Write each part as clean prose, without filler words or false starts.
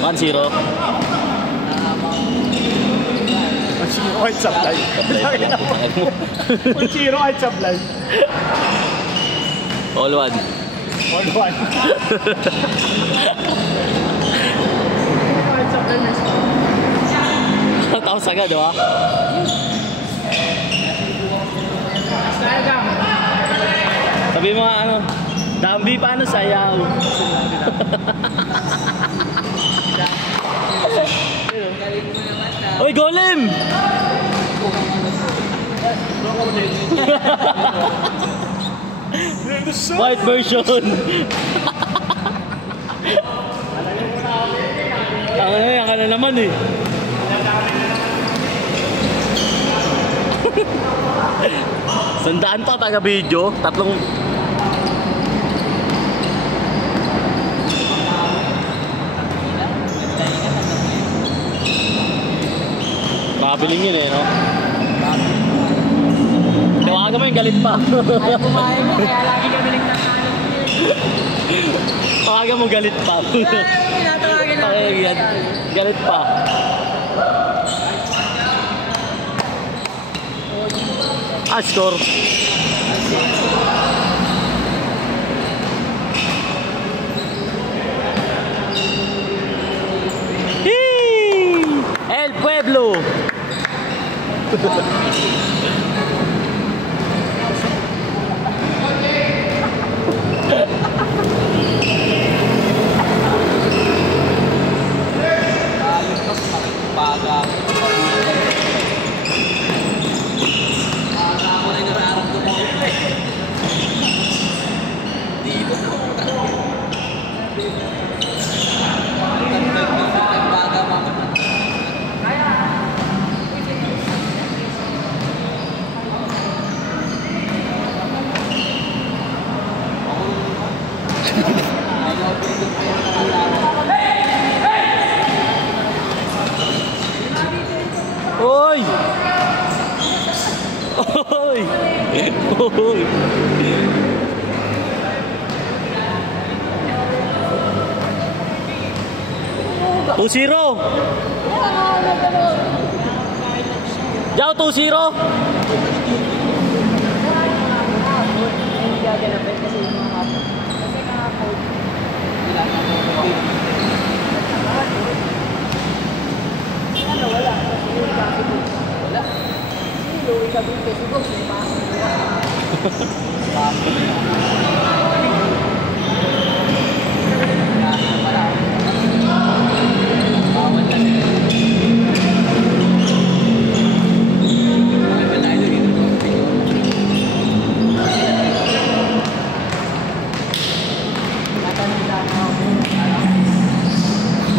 1-0. White supply. 1-0 white supply. All 1. All 1. White supply next one. Tapos agad, di ba? Sabi mo nga ano, Dambi paano sayaw? Oy, Golem! White version. Yan ka na naman eh. Sandaan pa taga video, tatlong mabiling yun eh, no? Tawagan mo yung galit pa. Ayaw kumain mo, kaya lagi kami nagtatanong. Tawagan mo galit pa. Tinatawagan namin. Galit pa. Score. El Pueblo. Oi! Oi! Oi! 2-0! Jao 2-0!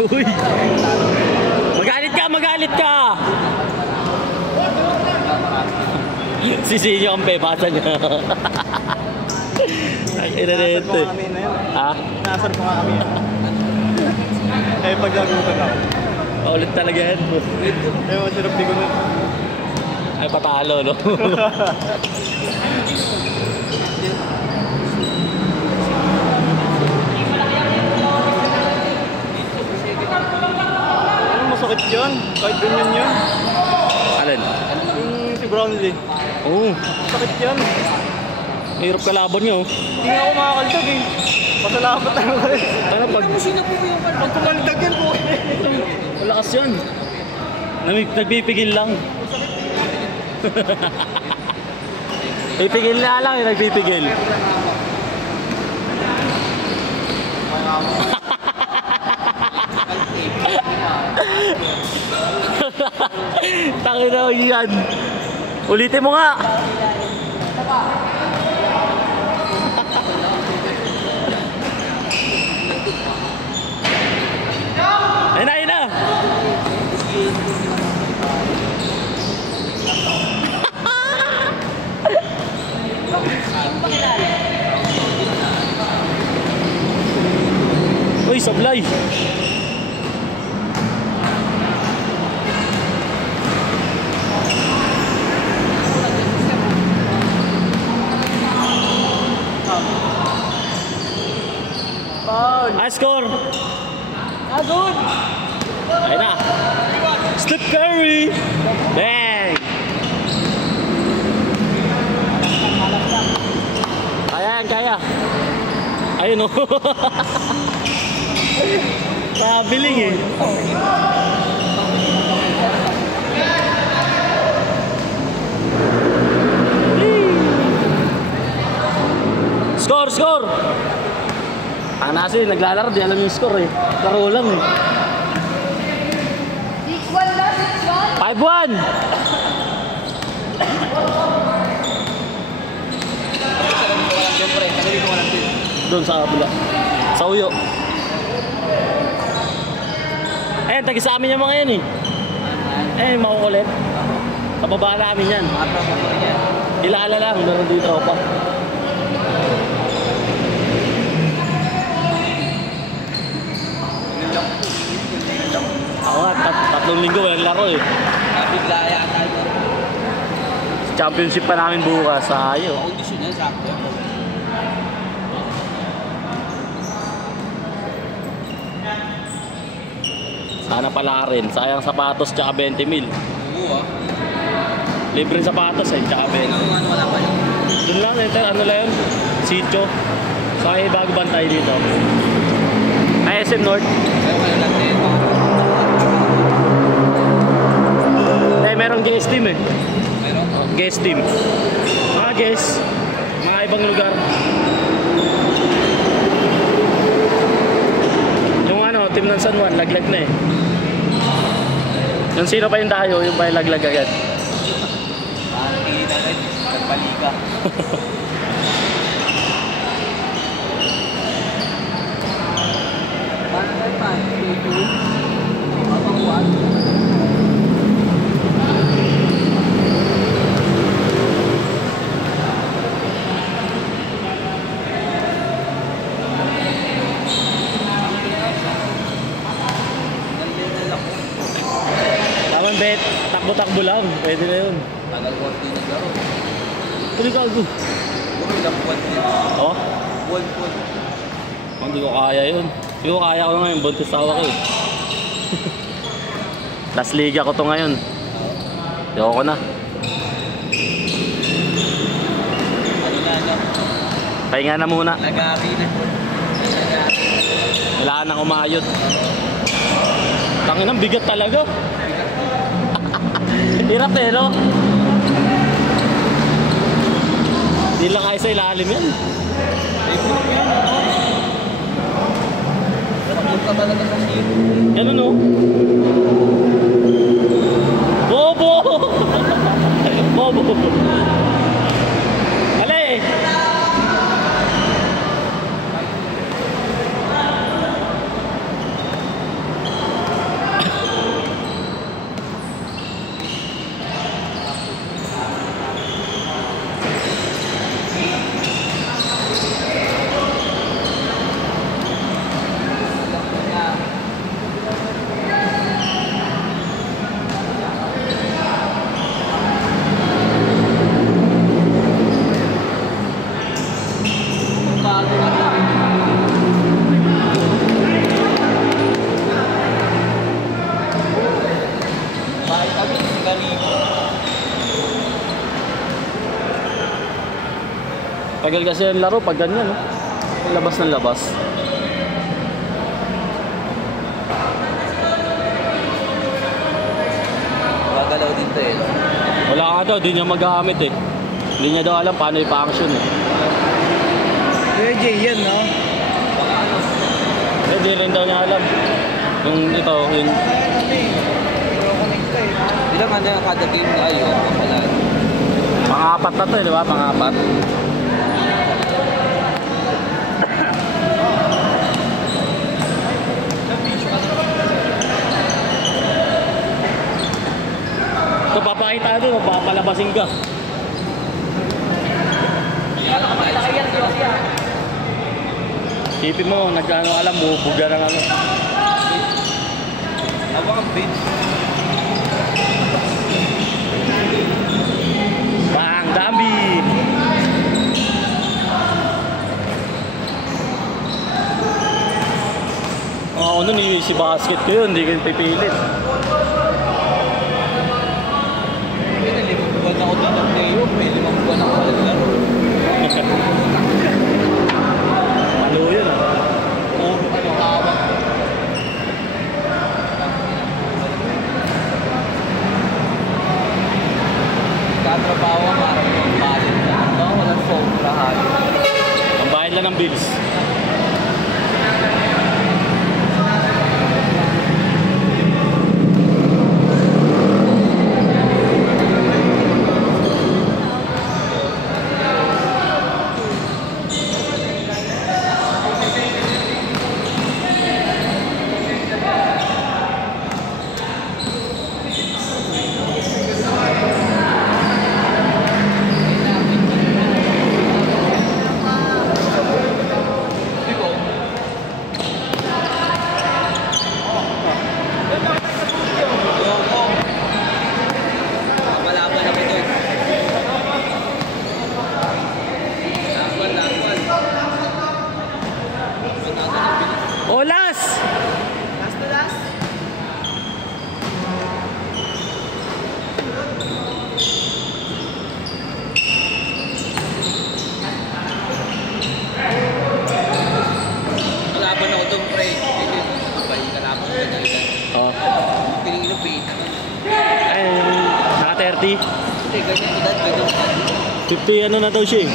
Uy! Magalit ka! Sisiyo ang pepasa niya. Ang inanete. Ha? Nasar po nga kami. Eh, pag nagutan ako. Paulit talaga yan. Eh, masarap di ko na. Ay, patalo, no? Ano masakit yun? Kahit ganyan yun. Alin? Yung si Brownlee. Oo. Sakit yun. Mahirap kalaban nyo. Hindi nga ako makakaltag eh. Pasalamat na ako eh. Ano pag... Pag kumaltag yan po eh. Malakas yun. Nagpipigil lang. Pipigil na lang, nagpipigil. Tangina mo yan. Ulitin mo nga. Ayun na, ayun na. Uy, sablay. Score. Agod! Ayun na. Steph Curry. Bang! Kaya. Ayun o. Pabiling eh. Score! Ang nasa naglalaro, di alam yung score eh. Laro lang eh. 6-1 na, 6-1. 5-1! Siyempre, kanili ko walang din. Doon sa kabila. Sa uyo. Ayun, tagi sa amin yung mga yan eh. Ayun, makukulit. Sa baba namin yan. Mata mo pa yan. Ilaala lang, meron dito tropa. Ako nga, tatlong linggo walang laro eh. Nabigla yata ito. Championship pa namin bukas sa ayo. Kondisyon yan, sakto. Sana pala rin. Sayang sapatos tsaka 20 mil. Oo ah. Libre sapatos eh, tsaka 20. Ano, wala pa yun. Doon lang, ano lang yun? Sitio. Sa bago bantay dito. Ay, SM North. Kaya wala lang din. Eh, merong guest team eh. Meron? Guest team. Mga guest. Mga ibang lugar. Yung ano, team ng San Juan, laglag na eh. Yung sino pa yung tayo, yung pa yung laglag agad. Tingin na rin. Nagpalika. Tamang bet, takbo-takbo lang. Pwede na yun. Tagal ko din naglaro. Tuloy ka ako. Bukod lang buwan din. Oh, Buwan. hindi ko kaya yun. Hindi ko kaya ko ngayon, buntis tawa ko eh. Last liga ko to ngayon. Ayoko na. Ano na ano? Pahinga na muna. Lagari na. Kailangan nang umayod. Tangin ang bigat talaga. Hirap eh, no? Hindi lang kayo sa ilalim yan. Punta talaga sa zero. Ganun, no? Bobo! Bobo! Hala eh! Bakit kami galing? Tagal kasi yung laro pag ganyan, no? Labas ng labas. Gagalaw dito eh. Wala nga daw, di niya magamit eh. Hindi niya daw alam paano i-function eh. Kuya Jay, yan no? Eh, di rin daw niya alam. Yung ito, yung... Ilang ano yung kada game na ayo? Kapalan. Mga apat na to eh, di ba? Mga apat. Ito papakita din, papalabasin ka. Sipin mo, nagkano alam, bubuga ng ano. Habang ang bench. Bang, Dambi! Oo, ko nun, si basket ko yun, hindi ko pipilit. Kaya 5 buwan ako dito playo. May 5 buwan ako naglaro. Ano yun ah? Puro ano, hawak. Katrabaho ang parang magbayad na. No, walang sobra halos. Ang bayad lang ng bills. Olas! Last to last. Kalaban ako doon, pre. Kapay, kalaban ko na yan. Oh. Pinilupit. Ay, naka 30. Hindi, ganyan edad, ganyan edad. 50 ano na daw siya eh.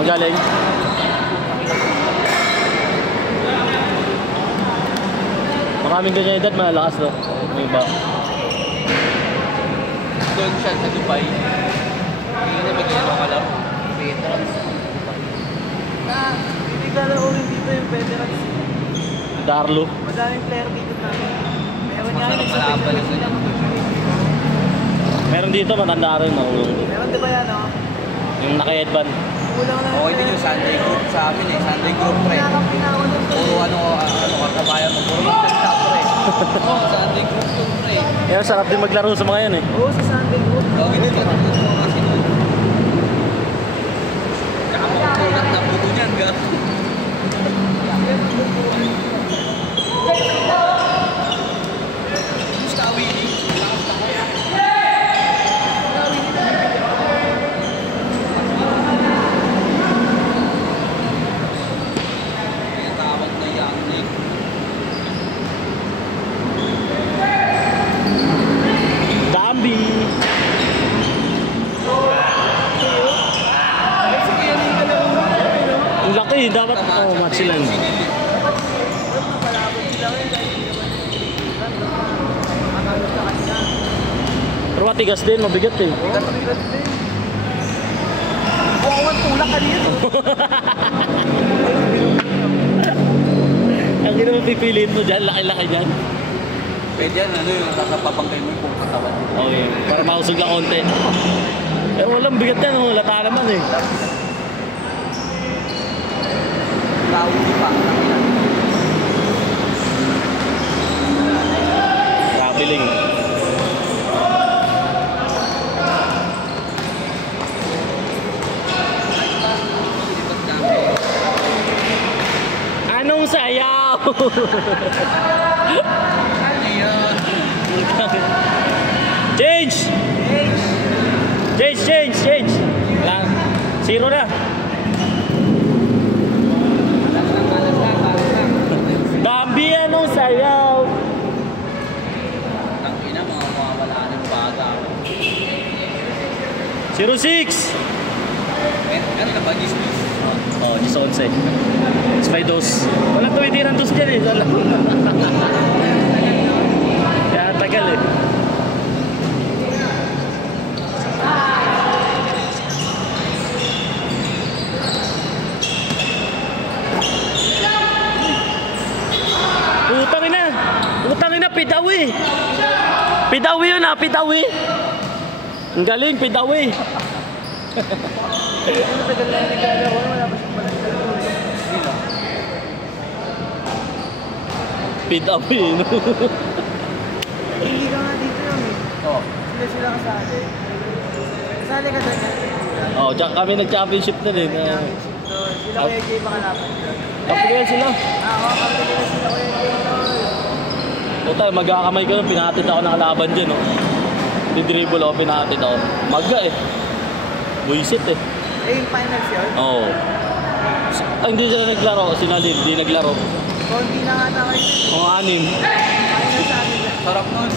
Magaling. Maraming ganyan edad, malalakas no? May iba. Doon siya sa Dubai. Hindi na magiging ako alam. Veterans. Hindi ka na ulit dito yung veterans. Darlo. Madaming player dito namin. Meron nga Masarap malaban yung ganyan. Meron dito, matanda rin no? Meron diba yan, no? Yung naka-headband. Kulang lang. Okay din yung Sunday group sa amin eh. Sunday group pre. Puro ano katabayan mo. Puro mag-stop pre. Oo, Sunday group to pre. Kaya sarap din maglaro sa mga yan eh. Oo, sa Sunday group. Okay din ka tulad mo kasi doon. Kakapagpulat na puto niyan ga. Gusto awili. Tawag na Yannick. Dambi! Ang laki, dapat match sila. Pero matigas din, mabigat eh. Oo, tulak ka dito. Ang gina mo pipiliin mo dyan, laki-laki dyan. Pwede yan, ano yung nakapabangkay mo yung pong katawan. Okay, para mausog lang konti. Eh walang bigat yan, lata naman eh. Tawag di pa. Traveling. Anong sayaw? Change! Change! Lang. Zero na. Bambi, anong sayaw? Tangina, mga mawawala ng baga. 06! Ano na ba, Gismis? Oh, 11. Spy dos. Walang tumitirang dos dyan eh. Wala. Kaya tagal eh. Putang ina, Pidawi. Pidawi yun ah, Pidawi. Ang galing, Pidawi. Pidawi, no? Hindi ka nga dito yun eh. Oo. Sila kasali. Kasali ka doon. Oh, kami nag-championship na din. Sila Kuya Jay makalaban. Kapilihan sila. Ito, magkakamay ko, pinatid ako ng kalaban dyan, oh. Di-dribble ako, pinatid ako. Magga eh. Buisit eh. Eh, yung finals yun? Oo. Ay, hindi sila naglaro. Sinalin, hindi naglaro. Konti na nga na kayo. Mga anim. Finals sa amin. Sarap nun.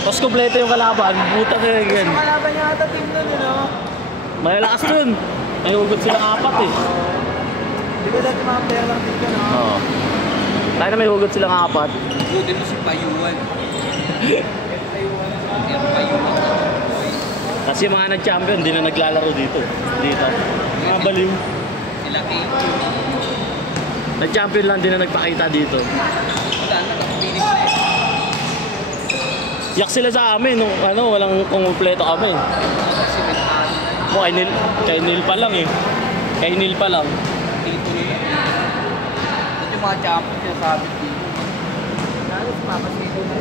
Tapos kompleto yung kalaban. Buta na yan. Yung kalaban niya ata team nun, yun, no? Malalakas dun. May hugot sila 4 eh. Di ba dati mga player lang din ka, no? Oo. Tayo na may hugot silang 4. Buti mo si Payuan. Yung Payuan. Kasi yung mga nag-champion, hindi na naglalaro dito. Dito. Mga baliw. Sila King. Nag-champion lang, hindi na nagpakita dito. Wala na, finish na eh. Yak sila sa amin, nung walang kumumpleto kami. Kasi mentado na. O, kay Neil pa lang eh. Kay Neil pa lang. Tito nila. Ito yung mga champion sinasabi dito. Lalo, papasito na.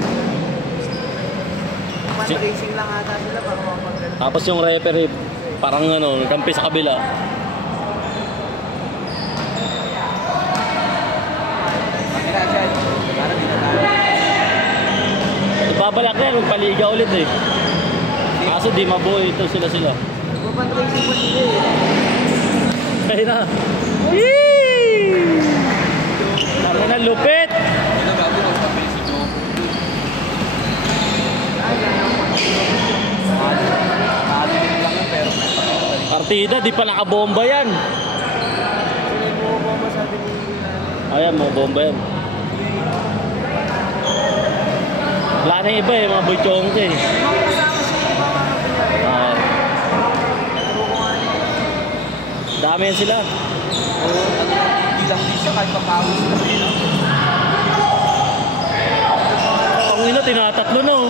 Fundraising lang ata sila para mapagdala. Tapos yung referee, parang kampi sa kabila. Makina siya. Parang di na tayo. Ibabalak na yan, magpaliga ulit eh. Kaso di mabuo ito sila. Fundraising po sila eh. Kaya na. Yee! Tama na, lupit! Ano bago magpapil si Joe? Malilim lang yun pero may pakita. Partida, di pa nakabomba yan. Sila yung bumabomba sabi ni Ayan, mga bomba yan. Wala na yung iba eh, mga boychongke eh. mga kasama siya, di ba mga kunyari? Ah, dami yan sila. Hindi lang din siya kahit papawis na rin. Ang ina, tinatatlo na oh.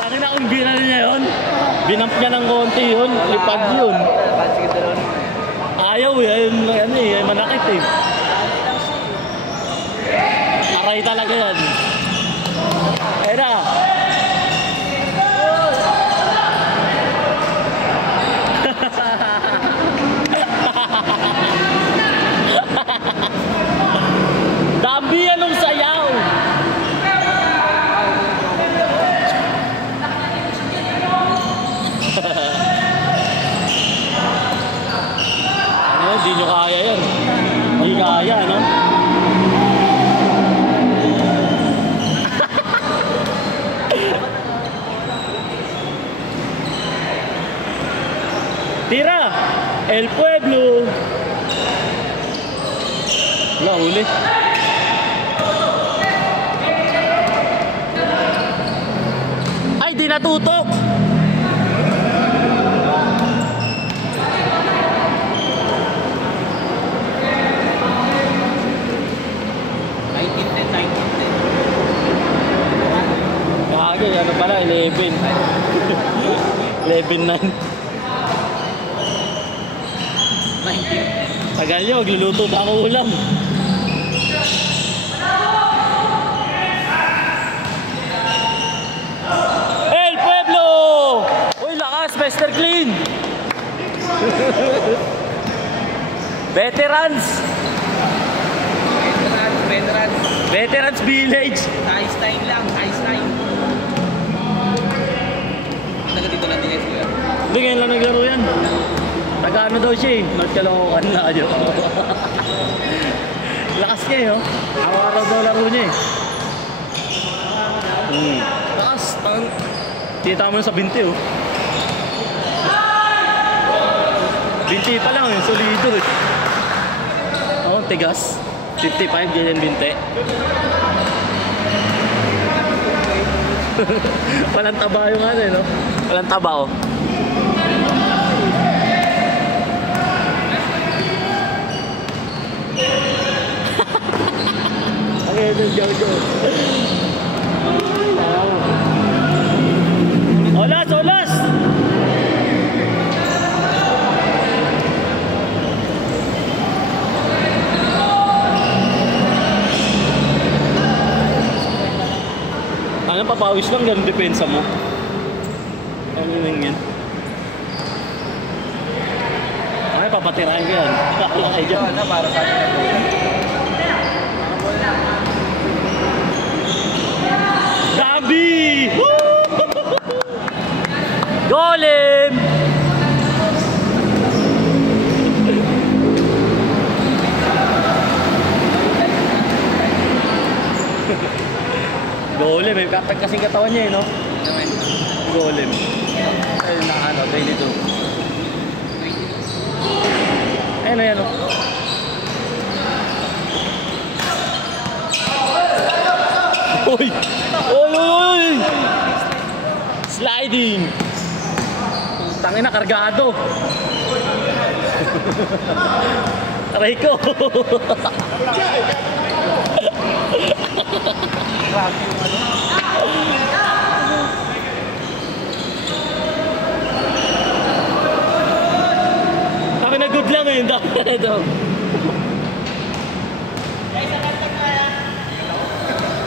Tangina kung ginano niya yun. Binamp niya ng konti yun. Lipad yun. Sige, dalawa naman eh. Ayaw eh. Ayun eh. Manakit eh. Aray talaga yan. Ayun na. Dambi yan nung sayaw. Ano, di nyo kaya yan. Di kaya, no? Tira! El Pueblo! Wala, huli. Ay, di natutok! Kage, ano pala, 11. 11-9. Tagal nyo, magluluto na ako ulam. El Pueblo! Uy, lakas, Mr. Clean! Veterans! Veterans Village! Size 9 lang, size 9. Taga dito lang din sila. Hindi, ngayon lang naglaro yan. Taga ano daw siya eh. North Caloocan na kayo. Lakas niya eh, oh. Araw-araw daw laro niya eh. Lakas. Kita mo sa binti oh. Binti pa lang eh. Solido eh. Oh, tigas. 55 ganyan binti. Walang taba yung ano eh, no? Walang taba oh. Okay, ito yung Jojo. Olas! Olas! Ano, papawis lang, ganun depensa mo. Ano yung papatirahin ko yan. Okay, Ito dyan. na para sa akin na goal. Gabi! Golem! Golem, may kapag kasing katawan niya eh, no? Golem. Ayun na ano, 22. Ayun na yan, no? Uy! Uy, uy, uy! Sliding! Tangin na, kargado! Aray ko! Grabe yung ano. Tangin na, good lang eh. Ito.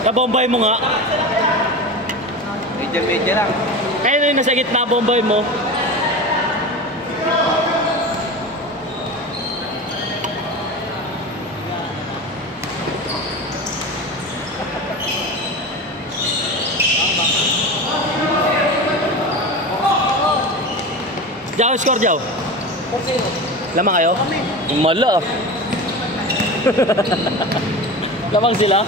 Nabombay mo nga. Medya lang. Ayun na yung nasa gitna, bombay mo. Jaw, score Jaw. Lamang kayo? Mala. Lamang sila.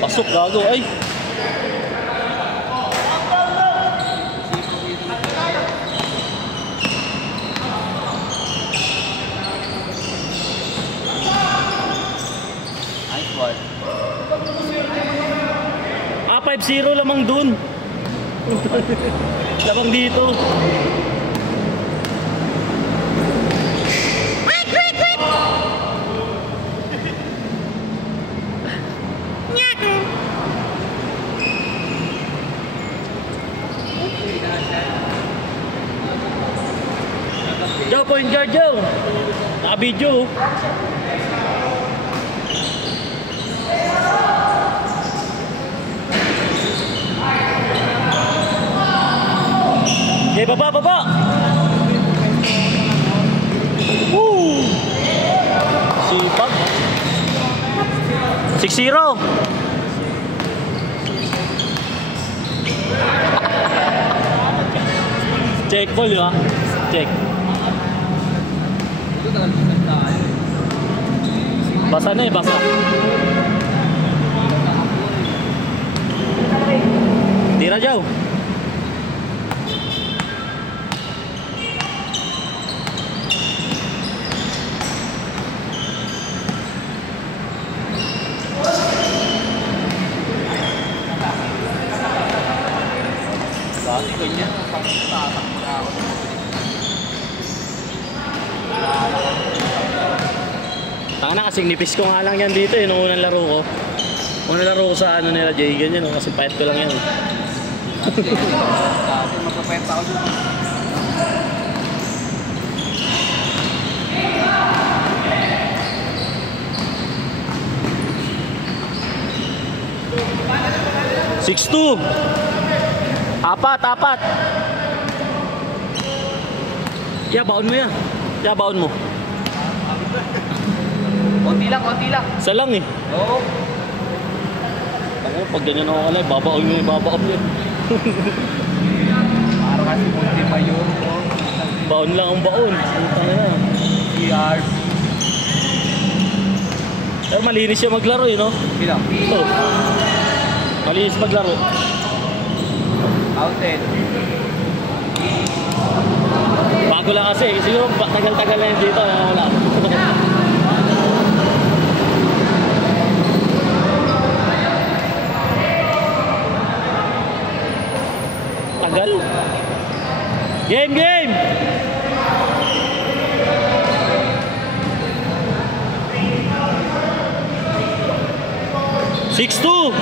Pasok gago ay. Nice ball. 5-0 lamang dun. Lamang dito. Joe, point guard, Joe. Naka-video. Okay, baba. Woo! Sipag. 6-0. Check ball, di ba? Check. Basa na eh, basa. Tira, Joe. Dati ganyan. Tatakbo na ako. Taka na, kasing nipis ko nga lang yan dito eh, nung unang laro ko. Unang laro ko sa ano nila, Jay, ganyan, no? Kasi pahit ko lang yan. Dati magpapenta ako dito. Apat. Ya, baon mo yan. Ya, baon mo. Konti lang. Isa lang eh. Oo. Ako, pag ganyan ako kalay, babaon mo yung babaon yun. Para kasi Monte Mayor. Baon lang ang baon. Putang na. CR. Pero malinis siya maglaro eh, no? Bilang. Oh. Malinis maglaro. Outed. Bago lang kasi, siguro tagal-tagal na yun dito. Wala. Tagal. Game! 6-2.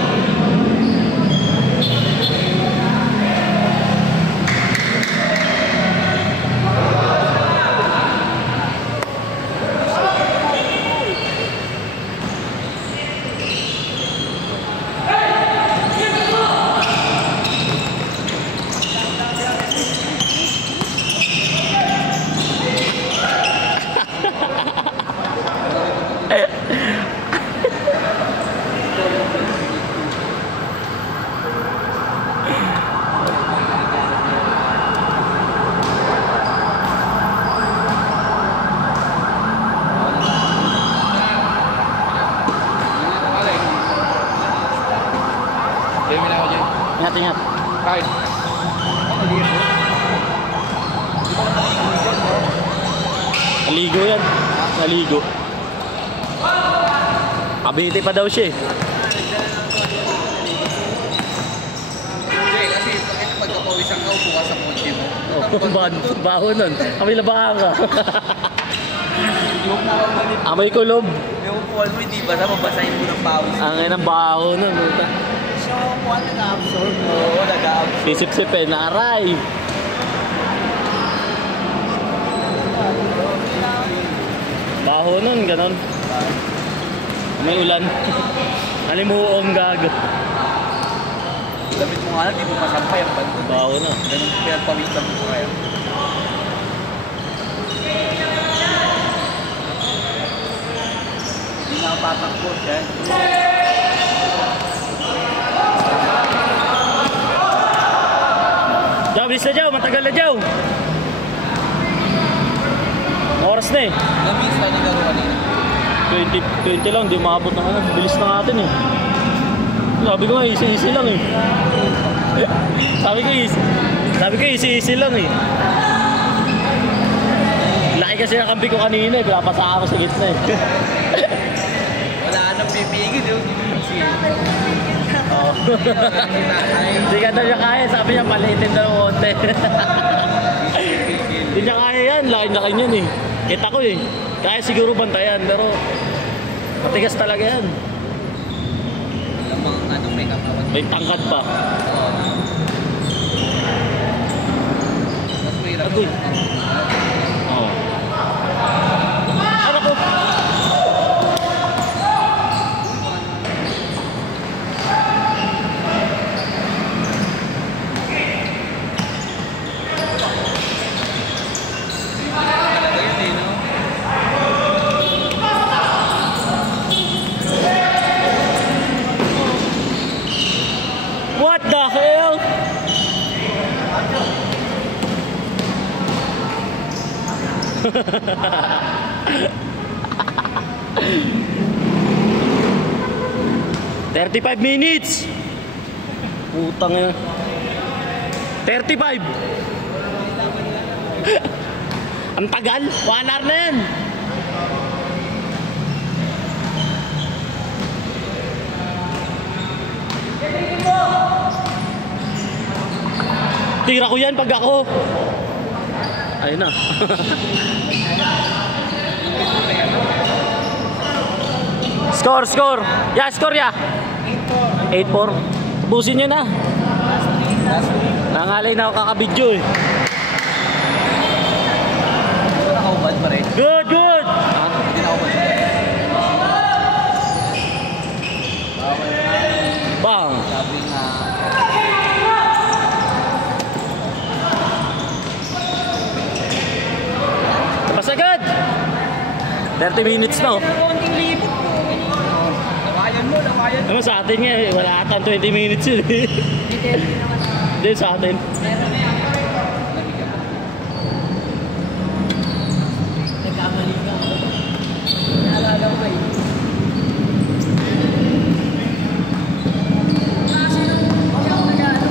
Game na ako dyan. Ingat, ingat. Kahit. Naligo yan. Naligo. Kabiti pa daw siya eh. Hindi, kasi pagkapawisan ka, bukas sa kotse mo. Baho nun. Kami labahan ka. Amoy kulob. Yung upuan mo, hindi ba? Mabasahin mo ng pawis. Ang ng baho nun. So, upuan nag-absorb. Oo, nag-absorb. Sisip-sip eh. Naray. Baho nun. Ganon. May ulan. Nalimuong gag. Damit mo nga lang, di mo masampay ang bando. Baho na. Ganun pinagpawisan mo kaya. Hindi na ako tatakbo siya. Jaw, bilis na Jaw. Matagal na Jaw. Oras na eh. Ilang minutes tayo nagaro kanina? 20 lang. Di maabot ng ano. Bilis na natin eh. Sabi ko nga, easy lang eh. Sabi ko easy lang eh. Laki kasi ng kampi ko kanina eh. Pinapasa ako sa gitna eh. Wala nang pipigil yung easy. Oo. Hindi ka daw niya kaya. Sabi niya, maliitin daw ng konti. Hindi niya kaya yan. Laki niyan eh. Kita ko eh. Kaya siguro bantayan. Pero matigas talaga yan. Alam mo, anong may katawan? May tangkad pa. Mas mahirap. Agoy. Oo. Ano ko? Talaga yun eh, no? What the hell? $35 minutes. Putang ina. 35. Ang tagal. 1 hour na yan. Tira ko yan pag ako. Ayun na. Score. Yeah, score ya. 8-4. Busin nyo na. Nangalay na ako kakabidyo eh. Hindi na kaubad pa rin. Good. Hindi na kaubad pa rin. Bang. Sabi nga, Tapos agad. 30 minutes na oh. konting libot mo. Namayan mo. Ano sa atin nga eh, wala atang 20 minutes yun eh. Hindi sa atin. Nagkamali ka. Naalala ko kayo. Kasi nung hindi ako nag-ano,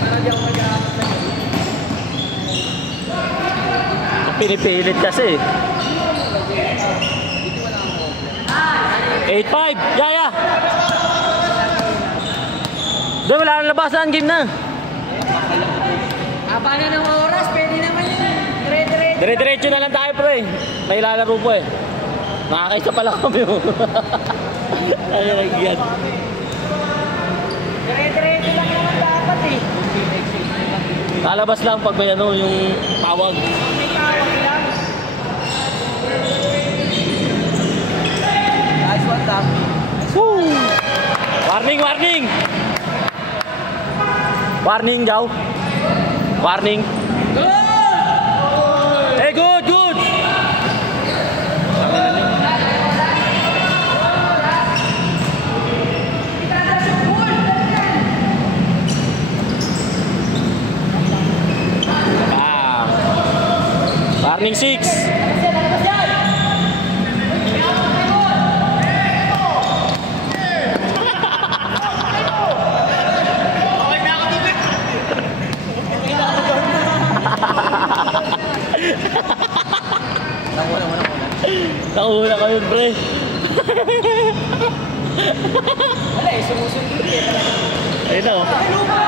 para di ako mag-aakot na yun. Pinipilit kasi. 8-5. Yaya. Doon wala nang labasan. Game na. Haba na ng oras, pwede naman yun. Dire-dire. Dire-diretso na lang tayo pre. May lalaro po eh. Nakakaisa pala kami oh. Ano nagyan. Dire-diretso lang naman dapat eh. Lalabas lang pag may ano yung tawag. May tawag lang. nice one, Dam. Woo! Warning, Jaw. Warning. Hey, good. Warning 6. eh. Wala eh, sumusunod eh. Ayun na oh. Ay, lupa!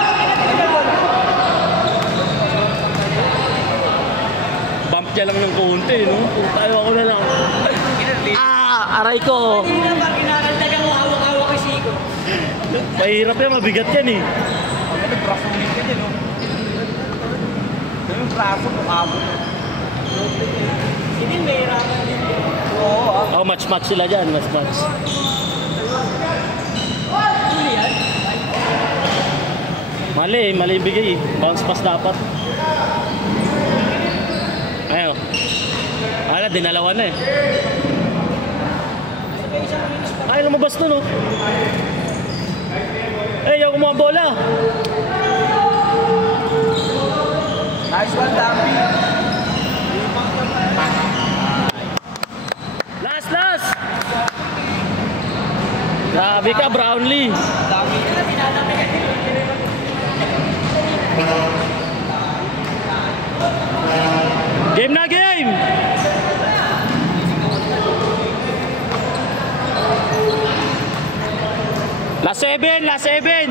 Bump niya lang ng konti, no? Tayo ako na lang. Aray ko. Hindi na ba kinakagdagan mo hawak-hawak kay Siko? Mahirap yan, mabigat yan eh. Ang ganda, braso ulit ka din, no? Yung braso, mukhabot. Hindi, may hirapan din. Oo, ah. Oh, match-match sila dyan, match-match. Huli yan? Mali yung bigay eh. Bounce pass dapat. Ayun. Ala, dinalawan na eh. Ay, lumabas to no. Eh, yung kumuha ang bola. Nice one, Dampi. Last! Grabe ka, Brownlee. Dami. Game na game! Last 7!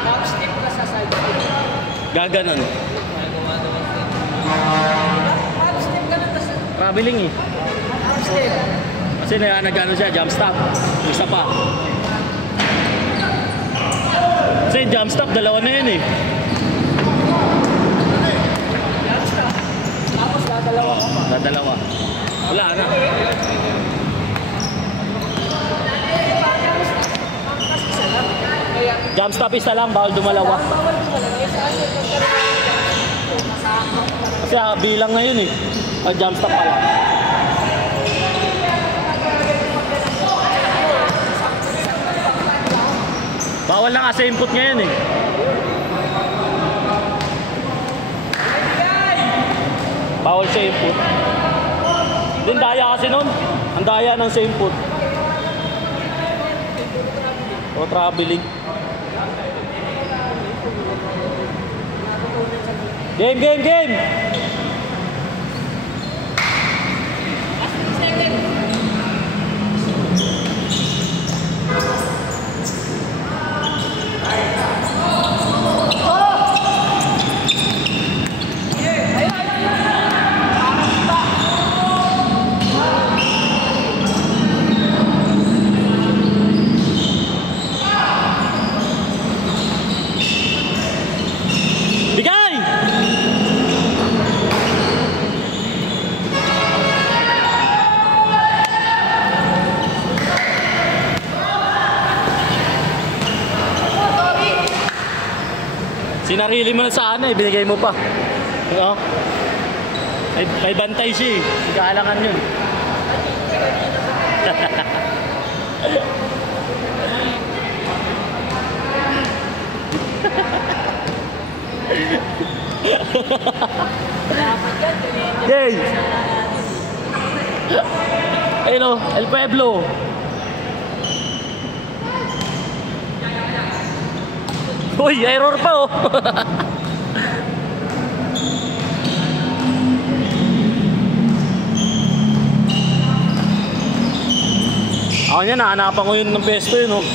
Half-step ka sa side. Gaganon. Half-step ka na tas Traveling eh. half-step. Kasi nag-ano siya, jump stop. Isa pa. Kasi jump stop, dalawa na yun eh. Tapos dadalawa ka pa. Dalawa. Wala na. Jump stop isa lang, bawal dumalawa. Bawal ko wala. Kaya saan yung pagkaroon? Masama. Kasi bilang na yun eh. Pag jump stop pa lang. Bawal lang kasi input ngayon eh. Bawal sa input. Din daya kasi nun. Ang daya ng sa input. O traveling. Game! Bigay! Sinarili mo na sana eh, binigay mo pa. Oo. May bantay siya eh. Kaalangan yun. Yay! Ayun o, El Pueblo. Uy, error pa oh. Ako niya, nahanapan ko yun ng pesto yun oh.